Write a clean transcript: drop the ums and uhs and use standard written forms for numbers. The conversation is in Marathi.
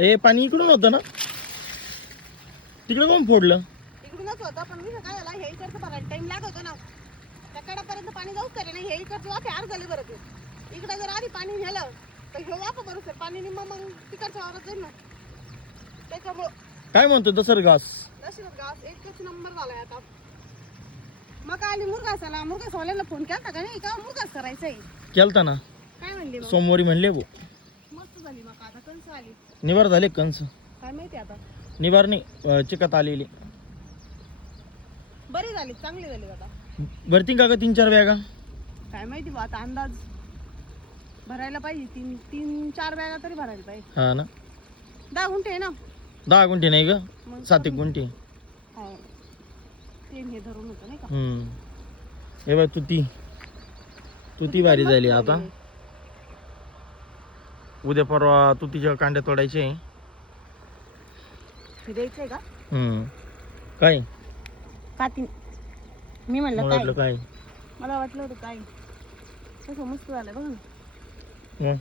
ए पाणी इकडून होतं ना, तिकडे कोण फोडलं? इकडूनच होतं पण मी काय झाला, हे इकडचं भरायला टाइम लागतो ना, त्या कडापर्यंत पाणी जाऊच तरी नाही. हे इकडचं वाफे आर झाले बरं. ते इकडे जर आधी पाणी नेलं तर हे वाफा बरोबर सर पाणी निम्म मग तिकडच्या वावरात जाईल ना. त्याच्यामुळं काय म्हणतो दसर घास? दशरथ घास एकच नंबर झालाय आता. मग आली मुरघासाला, मुरघासवाल्याला फोन केला का नाही का मुरघास करायचंय? केलता ना, काय म्हणले मग? सोमवारी म्हणले भो. मस्त झाली मग आता कंस आली निवार झाले कंस? काय माहिती आता. निवार नाही, चिकत आलेली. बरी झाली, चांगली झाली आता. भरती का 3-4 बॅगा? काय माहिती बा आता, अंदाज भरायला पाहिजे. 3-4 बॅगा तरी भरायला पाहिजे. हा ना, 10 गुंठे आहे ना. 10 गुंठे नाही ग, मग 7 गुंठे. हो, ते हे धरून होतं नाही का. हे बाय तुती भारी झाली आता. उद्या परवा तुतीच्या कांड्या तोडायचे. हे द्यायचंय का काय काती? मी म्हणलं मला वाटलं काय, काय मला वाटलं होतं काय. तसं मस्त झालं बघ ना. मग